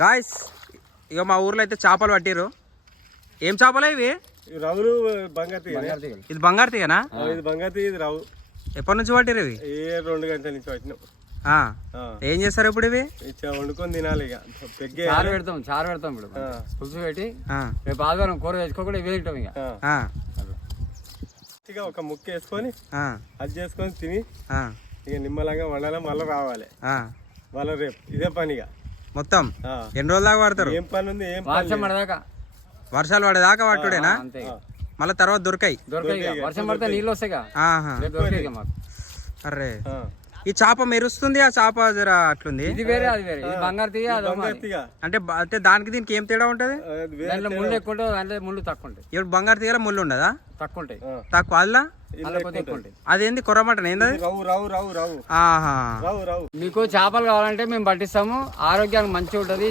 Guys ఇక మా ఊర్లో అయితే చేపలు పట్టిరు. ఏం చేపలు ఇవి? రావులు బంగారు ఇది బంగారు తీగనా? ఇది బంగారు ఇది రావు. ఎప్పటి నుంచి పట్టిరు ఇవి? 2 గంటల నుంచి పట్టినాం. ఏం చేస్తారు ఇప్పుడు ఇవి? వండుకొని తినాలి. ఇక చారు పెడతాం ఇప్పుడు పులుసు పెట్టి రేపు ఆదివారం కూర వేసుకోకుండా ఇవే తింటాం. ఇక ఒక ముక్క వేసుకొని అది చేసుకొని తిని ఇక నిమ్మలంగా వండాలి. మళ్ళీ రావాలి మళ్ళీ రేపు ఇదే పనిగా మొత్తం ఎన్ని రోజుల దాకా పడతారు? ఏం పని ఉంది? ఏం వర్షం పడదాకా, వర్షాలు పడేదాకా పట్టుడేనా? మళ్ళీ తర్వాత దొరకాయి. వర్షం పడితే నీళ్ళు వస్తాయి. అరే ఈ చేప మెరుస్తుంది, ఆ చేప జర అట్లుంది. ఇది వేరే అది వేరే, ఇది బంగారు తీగ. అంటే అంటే దానికి దీనికి ఏం తేడా ఉంటది? దాంట్లో ముళ్ళు ఎక్కువ ఉంటుంది, దాంట్లో ముళ్ళు తక్కువ ఉంటాయి. ఇప్పుడు బంగారు తీగల ముళ్ళు ఉండదా? తక్కువ ఉంటాయి. తక్కువ అల్లా ఎక్కువ ఉంటాయి. అదేంది కొర్రమటన్ ఏంది? రావు. ఆహా రావు. మీకు చేపలు కావాలంటే మేము పట్టిస్తాము. ఆరోగ్యానికి మంచిగా ఉంటుంది.